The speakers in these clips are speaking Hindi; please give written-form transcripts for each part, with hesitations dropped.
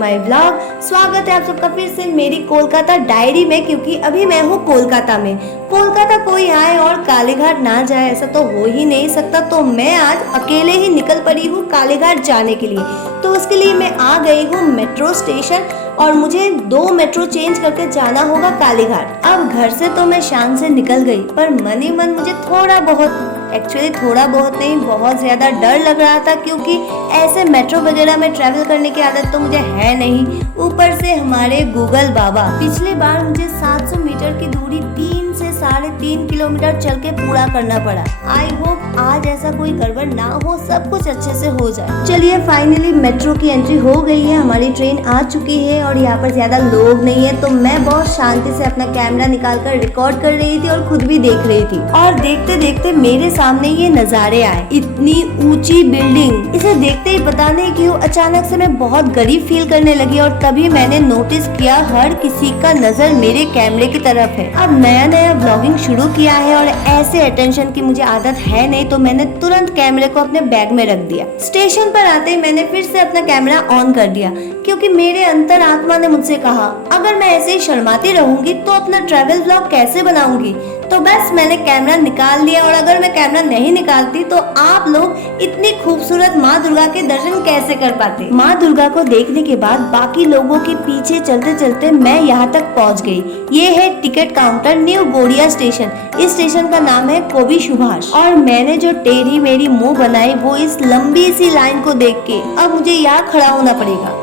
My vlog. स्वागत है आप सबका फिर से मेरी कोलकाता डायरी में, क्योंकि अभी मैं हूँ कोलकाता में। कोलकाता कोई आए और कालीघाट ना जाए ऐसा तो हो ही नहीं सकता, तो मैं आज अकेले ही निकल पड़ी हूँ कालीघाट जाने के लिए। तो उसके लिए मैं आ गई हूँ मेट्रो स्टेशन और मुझे 2 मेट्रो चेंज करके जाना होगा कालीघाट। अब घर से तो मैं शान से निकल गई, पर मन ही मन मुझे थोड़ा बहुत नहीं, बहुत ज्यादा डर लग रहा था, क्योंकि ऐसे मेट्रो वगैरह में ट्रैवल करने की आदत तो मुझे है नहीं। ऊपर से हमारे गूगल बाबा, पिछली बार मुझे 700 मीटर की दूरी 3 से 3.5 किलोमीटर चल के पूरा करना पड़ा। आई होप आज ऐसा कोई गड़बड़ ना हो, सब कुछ अच्छे से हो जाए। चलिए फाइनली मेट्रो की एंट्री हो गई है, हमारी ट्रेन आ चुकी है और यहाँ पर ज्यादा लोग नहीं है, तो मैं बहुत शांति से अपना कैमरा निकाल कर रिकॉर्ड कर रही थी और खुद भी देख रही थी। और देखते देखते मेरे सामने ये नजारे आए, इतनी ऊंची बिल्डिंग, इसे देखते ही पता नहीं क्यों अचानक से मैं बहुत गरीब फील करने लगी। और तभी मैंने नोटिस किया हर किसी का नजर मेरे कैमरे की तरफ है। अब नया नया व्लॉगिंग शुरू किया है और ऐसे अटेंशन की मुझे आदत है नहीं, तो मैंने तुरंत कैमरे को अपने बैग में रख दिया। स्टेशन पर आते ही मैंने फिर से अपना कैमरा ऑन कर दिया, क्योंकि मेरे अंतर आत्मा ने मुझसे कहा अगर मैं ऐसे ही शर्माती रहूंगी तो अपना ट्रैवल व्लॉग कैसे बनाऊंगी। तो बस मैंने कैमरा निकाल लिया, और अगर मैं कैमरा नहीं निकालती तो आप लोग इतनी खूबसूरत माँ दुर्गा के दर्शन कैसे कर पाते। माँ दुर्गा को देखने के बाद बाकी लोगों के पीछे चलते चलते मैं यहाँ तक पहुँच गई। ये है टिकट काउंटर, न्यू गोड़िया स्टेशन। इस स्टेशन का नाम है कवि सुभाष। और मैंने जो टेढ़ी मेरी मुंह बनाई वो इस लंबी सी लाइन को देख के, अब मुझे यहाँ खड़ा होना पड़ेगा।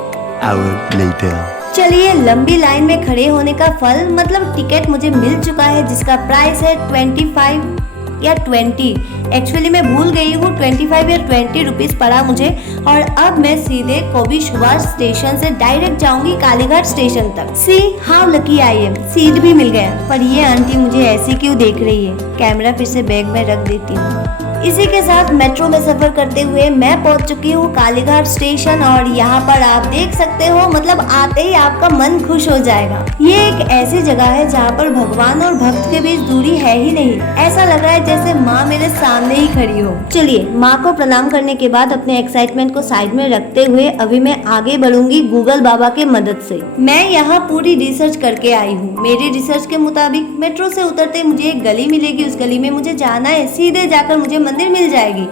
चलिए, लंबी लाइन में खड़े होने का फल मतलब टिकट मुझे मिल चुका है, जिसका प्राइस है 25 या 20। एक्चुअली मैं भूल गई हूँ, 25 या 20 रुपीज पड़ा मुझे। और अब मैं सीधे कवि सुभाष स्टेशन से डायरेक्ट जाऊंगी कालीघाट स्टेशन तक। See how lucky I am, seat भी मिल गया। पर ये आंटी मुझे ऐसी क्यों देख रही है। कैमरा फिर से बैग में रख देती हूँ। इसी के साथ मेट्रो में सफर करते हुए मैं पहुंच चुकी हूँ कालीघाट स्टेशन। और यहाँ पर आप देख सकते हो, मतलब आते ही आपका मन खुश हो जाएगा। ये एक ऐसी जगह है जहाँ पर भगवान और भक्त के बीच दूरी है ही नहीं। ऐसा लग रहा है जैसे माँ मेरे सामने ही खड़ी हो। चलिए, माँ को प्रणाम करने के बाद अपने एक्साइटमेंट को साइड में रखते हुए अभी मैं आगे बढ़ूंगी गूगल बाबा के मदद से। मैं यहाँ पूरी रिसर्च करके आई हूँ। मेरी रिसर्च के मुताबिक मेट्रो से उतरते मुझे एक गली मिलेगी, उस गली में मुझे जाना है, सीधे जाकर मुझे मंदिर मिल जाएगी।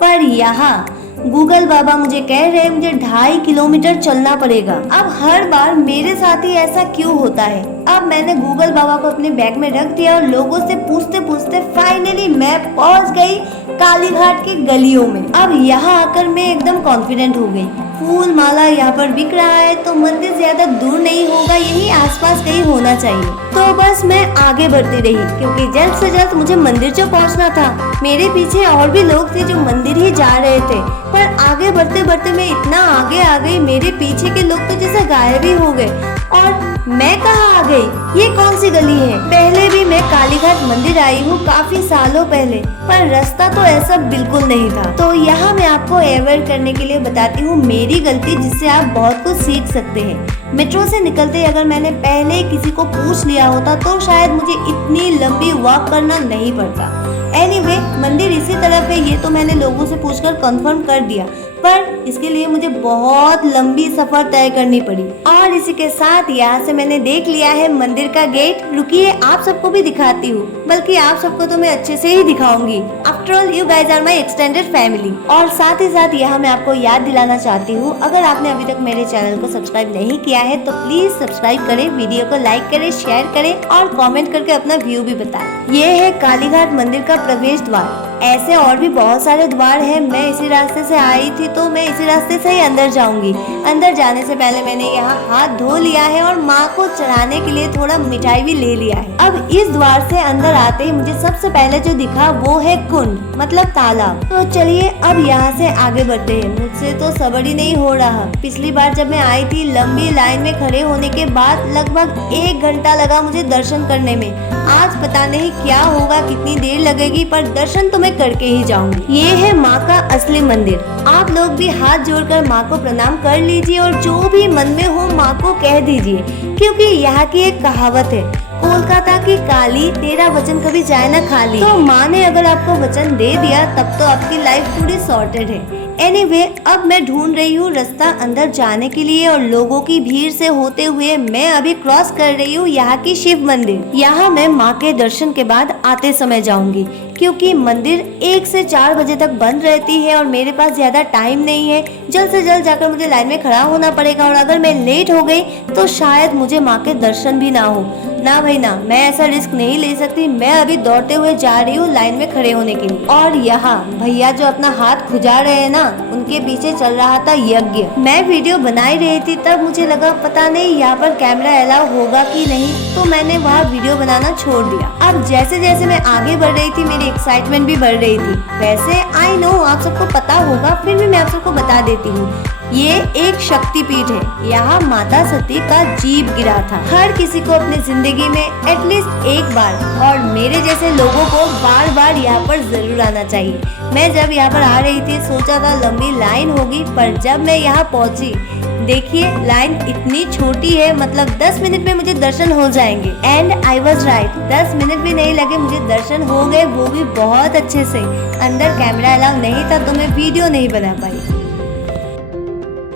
पर यहाँ गूगल बाबा मुझे कह रहे हैं मुझे 2.5 किलोमीटर चलना पड़ेगा। अब हर बार मेरे साथ ही ऐसा क्यों होता है। अब मैंने गूगल बाबा को अपने बैग में रख दिया और लोगों से पूछते पूछते फाइनली मैं पहुंच गई कालीघाट की गलियों में। अब यहाँ आकर मैं एकदम कॉन्फिडेंट हो गई। फूल माला यहाँ पर बिक रहा है, तो मंदिर ज्यादा दूर नहीं होगा, यही आसपास कहीं होना चाहिए। तो बस मैं आगे बढ़ती रही, क्योंकि जल्द से जल्द मुझे मंदिर जो पहुँचना था। मेरे पीछे और भी लोग थे जो मंदिर ही जा रहे थे, पर आगे बढ़ते बढ़ते मैं इतना आगे आ गई, मेरे पीछे के लोग तो जैसे गायब ही हो गए। और मैं कहाँ आ गई, ये कौन सी गली है। पहले भी मैं कालीघाट मंदिर आई हूँ काफी सालों पहले, पर रास्ता तो ऐसा बिल्कुल नहीं था। तो यहाँ मैं आपको अवॉइड करने के लिए बताती हूँ मेरी गलती, जिससे आप बहुत कुछ सीख सकते हैं। मेट्रो से निकलते अगर मैंने पहले किसी को पूछ लिया होता तो शायद मुझे इतनी लंबी वॉक करना नहीं पड़ता। एनीवे, मंदिर इसी तरफ है, ये तो मैंने लोगों से पूछकर कंफर्म कर दिया, पर इसके लिए मुझे बहुत लंबी सफर तय करनी पड़ी। और इसी के साथ यहाँ से मैंने देख लिया है मंदिर का गेट। रुकिए, आप सबको भी दिखाती हूँ, बल्कि आप सबको तो मैं अच्छे से ही दिखाऊंगी। After all you guys are my extended family. और साथ ही साथ यहाँ मैं आपको याद दिलाना चाहती हूँ, अगर आपने अभी तक मेरे चैनल को सब्सक्राइब नहीं किया है तो प्लीज सब्सक्राइब करें, वीडियो को लाइक करें, शेयर करें और कॉमेंट करके अपना व्यू भी बताएं। ये है कालीघाट मंदिर का प्रवेश द्वार। ऐसे और भी बहुत सारे द्वार हैं। मैं इसी रास्ते से आई थी, तो मैं इसी रास्ते से ही अंदर जाऊंगी। अंदर जाने से पहले मैंने यहाँ हाथ धो लिया है और माँ को चढ़ाने के लिए थोड़ा मिठाई भी ले लिया है। अब इस द्वार से अंदर आते ही मुझे सबसे पहले जो दिखा वो है कुंड, मतलब तालाब। तो चलिए अब यहाँ से आगे बढ़ते हैं। मुझसे तो सब्र ही नहीं हो रहा। पिछली बार जब मैं आई थी, लंबी लाइन में खड़े होने के बाद लगभग 1 घंटा लगा मुझे दर्शन करने में। आज पता नहीं क्या होगा, कितनी देर लगेगी, पर दर्शन तो मैं करके ही जाऊंगी। ये है माँ का असली मंदिर। आप लोग भी हाथ जोड़कर माँ को प्रणाम कर लीजिए और जो भी मन में हो माँ को कह दीजिए, क्योंकि यहाँ की एक कहावत है, कोलकाता की काली तेरा वचन कभी जाए ना खाली। तो माँ ने अगर आपको वचन दे दिया तब तो आपकी लाइफ पूरी सॉर्टेड है। एनीवे, अब मैं ढूंढ रही हूँ रास्ता अंदर जाने के लिए और लोगों की भीड़ से होते हुए मैं अभी क्रॉस कर रही हूँ यहाँ की शिव मंदिर। यहाँ मैं माँ के दर्शन के बाद आते समय जाऊंगी क्योंकि मंदिर 1 से 4 बजे तक बंद रहती है और मेरे पास ज्यादा टाइम नहीं है। जल्द से जल्द जाकर मुझे लाइन में खड़ा होना पड़ेगा और अगर मैं लेट हो गई तो शायद मुझे माँ के दर्शन भी ना हो। ना भाई ना, मैं ऐसा रिस्क नहीं ले सकती। मैं अभी दौड़ते हुए जा रही हूँ लाइन में खड़े होने के लिए। और यहाँ भैया जो अपना हाथ खुजा रहे हैं ना, उनके पीछे चल रहा था यज्ञ। मैं वीडियो बना ही रही थी तब मुझे लगा पता नहीं यहाँ पर कैमरा अलाउ होगा कि नहीं, तो मैंने वहाँ वीडियो बनाना छोड़ दिया। अब जैसे जैसे मैं आगे बढ़ रही थी मेरी एक्साइटमेंट भी बढ़ रही थी। वैसे आई नो आप सबको पता होगा, फिर भी मैं आप सबको बता देती हूँ। ये एक शक्तिपीठ है। यहाँ माता सती का जीव गिरा था। हर किसी को अपनी जिंदगी में एटलीस्ट एक बार और मेरे जैसे लोगों को बार बार यहाँ पर जरूर आना चाहिए। मैं जब यहाँ पर आ रही थी सोचा था लंबी लाइन होगी, पर जब मैं यहाँ पहुँची देखिए लाइन इतनी छोटी है, मतलब 10 मिनट में मुझे दर्शन हो जाएंगे। And I was right, 10 minute भी नहीं लगे मुझे दर्शन हो गए, वो भी बहुत अच्छे से। अंदर कैमरा अलाउ नहीं था तो मैं वीडियो नहीं बना पाई।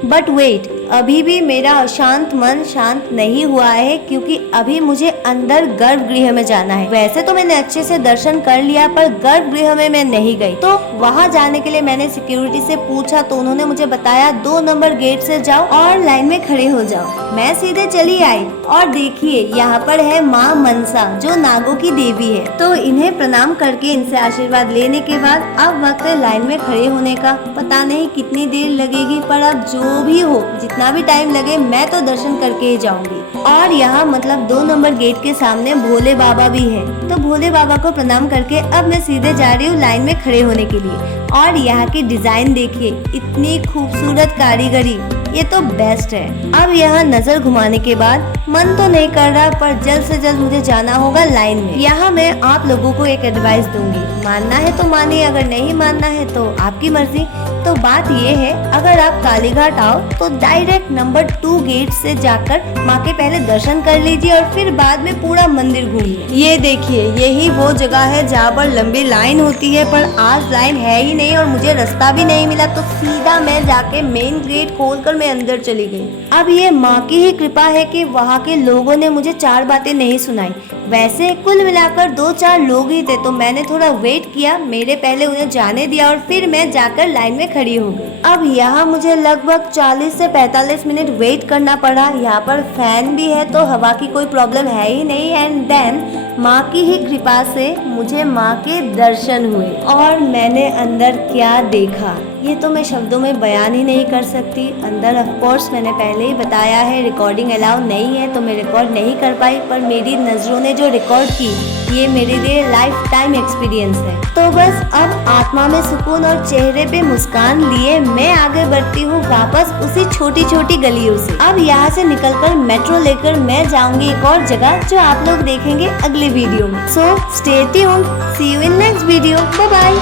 बट वेट, अभी भी मेरा अशांत मन शांत नहीं हुआ है क्योंकि अभी मुझे अंदर गर्भगृह में जाना है। वैसे तो मैंने अच्छे से दर्शन कर लिया पर गर्भगृह में मैं नहीं गई। तो वहाँ जाने के लिए मैंने सिक्योरिटी से पूछा तो उन्होंने मुझे बताया 2 नंबर गेट से जाओ और लाइन में खड़े हो जाओ। मैं सीधे चली आई और देखिए यहाँ पर है माँ मनसा जो नागों की देवी है। तो इन्हें प्रणाम करके इनसे आशीर्वाद लेने के बाद अब वक्त है लाइन में खड़े होने का। पता नहीं कितनी देर लगेगी पर अब जो भी हो, जितना भी टाइम लगे, मैं तो दर्शन करके ही जाऊंगी। और यहाँ मतलब 2 नंबर गेट के सामने भोले बाबा भी है। तो भोले बाबा को प्रणाम करके अब मैं सीधे जा रही हूँ लाइन में खड़े होने के लिए। और यहाँ की डिजाइन देखिए, इतनी खूबसूरत कारीगरी, ये तो बेस्ट है। अब यहाँ नजर घुमाने के बाद मन तो नहीं कर रहा पर जल्द से जल्द मुझे जाना होगा लाइन में। यहाँ मैं आप लोगों को एक एडवाइस दूंगी, मानना है तो मानिए, अगर नहीं मानना है तो आपकी मर्जी। तो बात ये है, अगर आप कालीघाट आओ तो डायरेक्ट नंबर 2 गेट से जाकर माँ के पहले दर्शन कर लीजिए और फिर बाद में पूरा मंदिर घूमिए। ये देखिए यही वो जगह है जहाँ पर लंबी लाइन होती है, पर आज लाइन है ही नहीं और मुझे रास्ता भी नहीं मिला, तो सीधा मैं जाके मेन गेट खोलकर मैं अंदर चली गई। अब ये माँ की ही कृपा है कि वहाँ के लोगों ने मुझे 4 बातें नहीं सुनाई। वैसे कुल मिलाकर 2-4 लोग ही थे तो मैंने थोड़ा वेट किया, मेरे पहले उन्हें जाने दिया और फिर मैं जाकर लाइन में खड़ी हो गई। अब यहाँ मुझे लगभग 40 से 45 मिनट वेट करना पड़ा। यहाँ पर फैन भी है तो हवा की कोई प्रॉब्लम है ही नहीं। एंड देन माँ की ही कृपा से मुझे माँ के दर्शन हुए और मैंने अंदर क्या देखा ये तो मैं शब्दों में बयान ही नहीं कर सकती। अंदर ऑफ कोर्स मैंने पहले ही बताया है रिकॉर्डिंग अलाउ नहीं है तो मैं रिकॉर्ड नहीं कर पाई, पर मेरी नज़रों ने जो रिकॉर्ड की ये मेरे लिए लाइफ टाइम एक्सपीरियंस है। तो बस अब आत्मा में सुकून और चेहरे पे मुस्कान लिए मैं आगे बढ़ती हूँ वापस उसी छोटी छोटी गलियों से। अब यहाँ से निकलकर मेट्रो लेकर मैं जाऊंगी एक और जगह जो आप लोग देखेंगे अगले वीडियो में। So stay tuned, see you in next video, bye bye.